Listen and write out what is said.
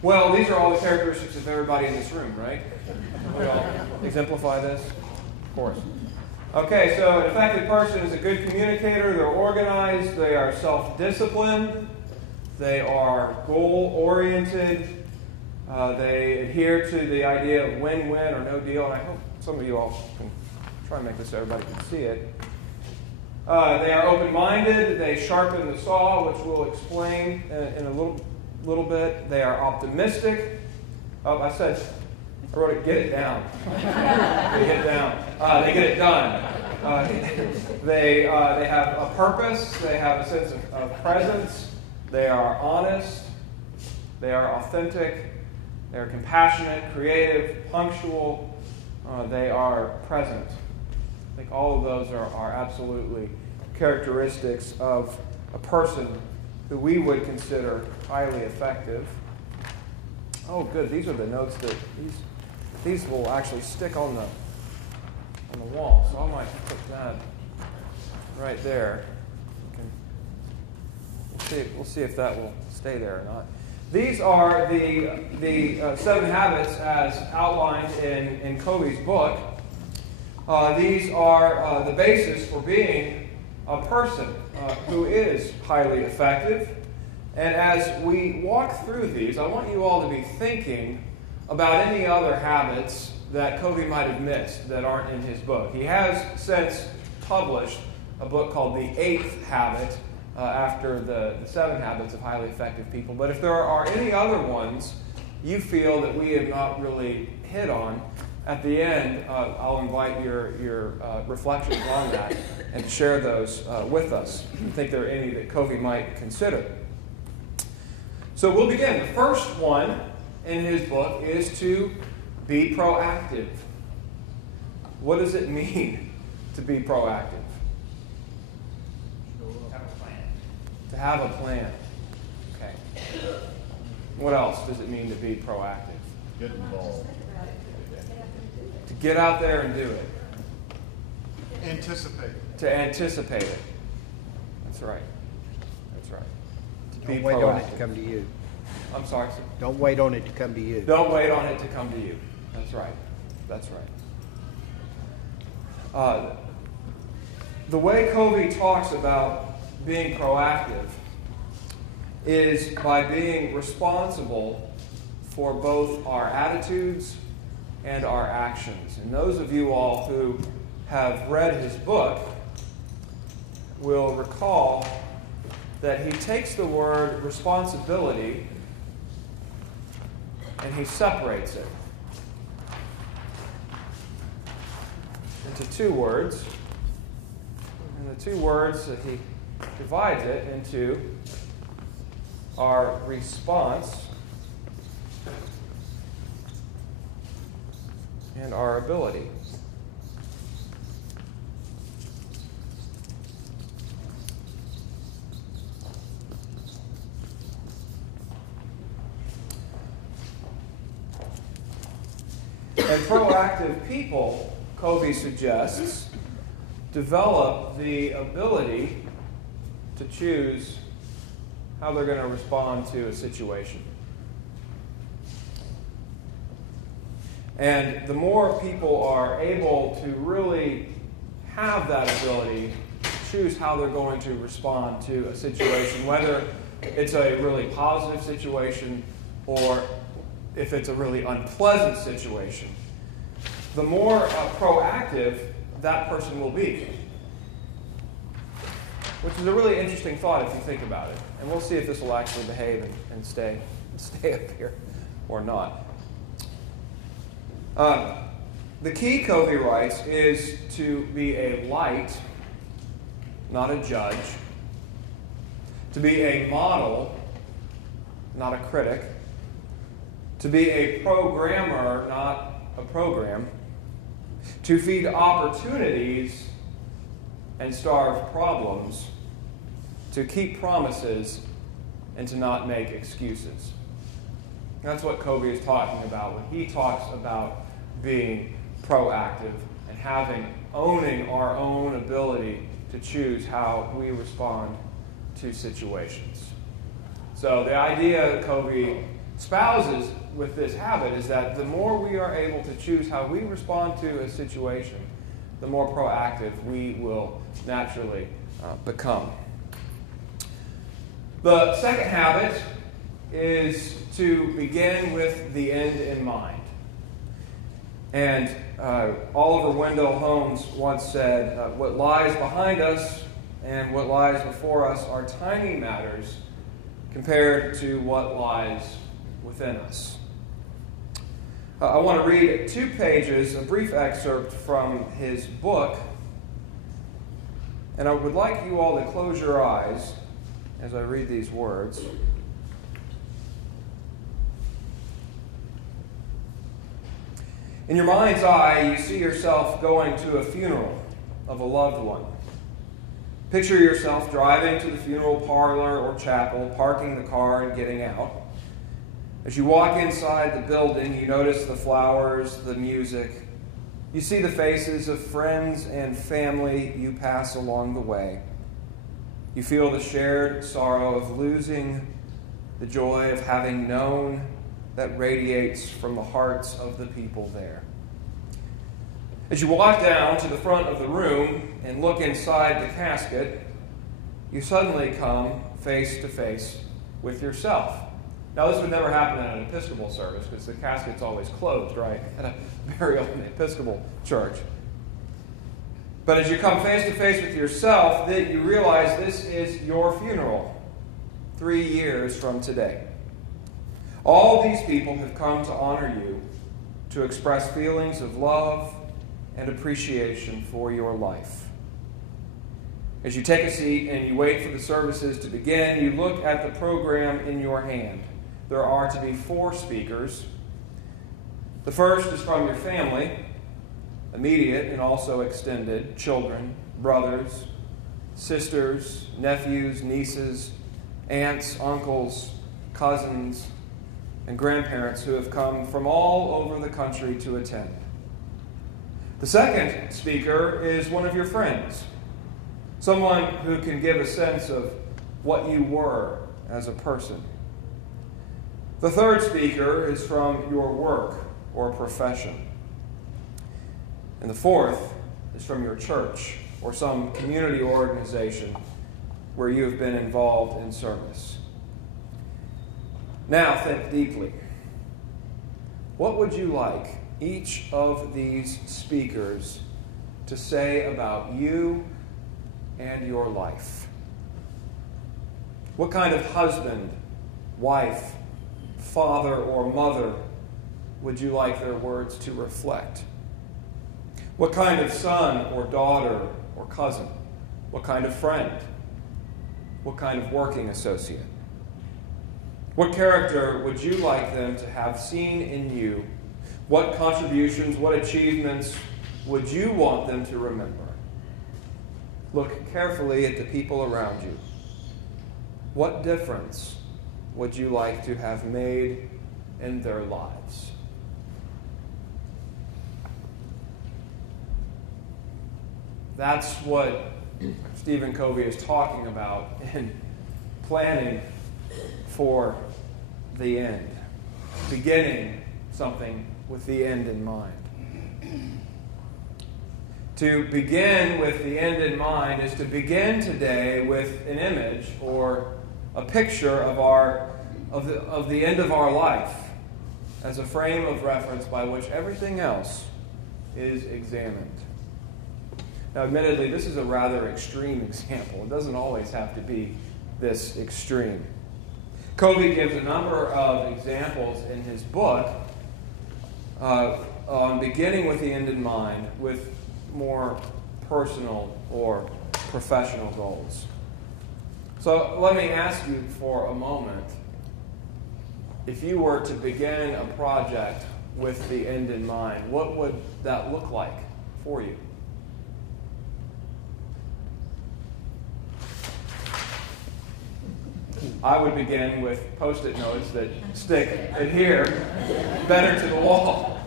Well, these are all the characteristics of everybody in this room, right? We all exemplify this? Of course. Okay, so an effective person is a good communicator. They're organized. They are self-disciplined. They are goal-oriented. They adhere to the idea of win-win or no deal. And I hope some of you all can try and make this so everybody can see it. They are open-minded. They sharpen the saw, which we'll explain in a little bit. They are optimistic. I wrote it, get it down. They get it down. They get it done. They have a purpose. They have a sense of presence. They are honest. They are authentic. They are compassionate, creative, punctual. They are present. I think all of those are absolutely characteristics of a person who we would consider highly effective. Oh, good. These are the notes that these will actually stick on the wall. So I might put that right there. We'll see if that will stay there or not. These are the 7 habits as outlined in Covey's book. These are the basis for being a person who is highly effective. And as we walk through these, I want you all to be thinking about any other habits that Covey might have missed that aren't in his book. He has since published a book called The 8th Habit after the 7 Habits of Highly Effective People. But if there are any other ones you feel that we have not really hit on, at the end, I'll invite your reflections on that and share those with us. I think there are any that Covey might consider. So we'll begin. The first one in his book is to be proactive. What does it mean to be proactive? Have a plan. To have a plan. Okay. What else does it mean to be proactive? Get involved. To get out there and do it. Anticipate. To anticipate it. That's right. That's right. To be Don't wait on it proactive. to come to you. I'm sorry, sir. Don't wait on it to come to you. Don't wait on it to come to you. That's right. That's right. The way Covey talks about being proactive is by being responsible for both our attitudes and our actions. And those of you all who have read his book will recall that he takes the word responsibility and he separates it into 2 words. And the 2 words that he divides it into are response and our ability. And proactive people, Covey suggests, develop the ability to choose how they're going to respond to a situation. And the more people are able to really have that ability to choose how they're going to respond to a situation, whether it's a really positive situation or if it's a really unpleasant situation, the more proactive that person will be. Which is a really interesting thought if you think about it. And we'll see if this will actually behave and stay up here or not. The key, Covey writes, is to be a light, not a judge. To be a model, not a critic. To be a programmer, not a program. To feed opportunities and starve problems. To keep promises and to not make excuses. That's what Covey is talking about when he talks about being proactive and owning our own ability to choose how we respond to situations. So the idea, Covey spouses with this habit is that the more we are able to choose how we respond to a situation, the more proactive we will naturally become. The second habit is to begin with the end in mind. And Oliver Wendell Holmes once said, what lies behind us and what lies before us are tiny matters compared to what lies within us. I want to read 2 pages, a brief excerpt from his book, and I would like you all to close your eyes as I read these words. In your mind's eye, you see yourself going to a funeral of a loved one. Picture yourself driving to the funeral parlor or chapel, parking the car and getting out. As you walk inside the building, you notice the flowers, the music. You see the faces of friends and family you pass along the way. You feel the shared sorrow of losing, the joy of having known, that radiates from the hearts of the people there. As you walk down to the front of the room and look inside the casket, you suddenly come face to face with yourself. Now, this would never happen at an Episcopal service because the casket's always closed, right, at a burial in the Episcopal church. But as you come face to face with yourself, that you realize this is your funeral 3 years from today. All these people have come to honor you, to express feelings of love and appreciation for your life. As you take a seat and you wait for the services to begin, you look at the program in your hand. There are to be 4 speakers. The first is from your family, immediate and also extended, children, brothers, sisters, nephews, nieces, aunts, uncles, cousins, and grandparents who have come from all over the country to attend. The second speaker is one of your friends, someone who can give a sense of what you were as a person. The third speaker is from your work or profession. And the fourth is from your church or some community organization where you have been involved in service. Now think deeply. What would you like each of these speakers to say about you and your life? What kind of husband, wife, father, or mother would you like their words to reflect? What kind of son or daughter or cousin? What kind of friend? What kind of working associate? What character would you like them to have seen in you? What contributions, what achievements would you want them to remember? Look carefully at the people around you. What difference would you like to have made in their lives? That's what Stephen Covey is talking about in planning for the end. Beginning something with the end in mind. To begin with the end in mind is to begin today with an image or a picture of the end of our life as a frame of reference by which everything else is examined. Now, admittedly, this is a rather extreme example. It doesn't always have to be this extreme. Covey gives a number of examples in his book on beginning with the end in mind with more personal or professional goals. So let me ask you for a moment, if you were to begin a project with the end in mind, what would that look like for you? I would begin with Post-it notes that stick, adhere better to the wall.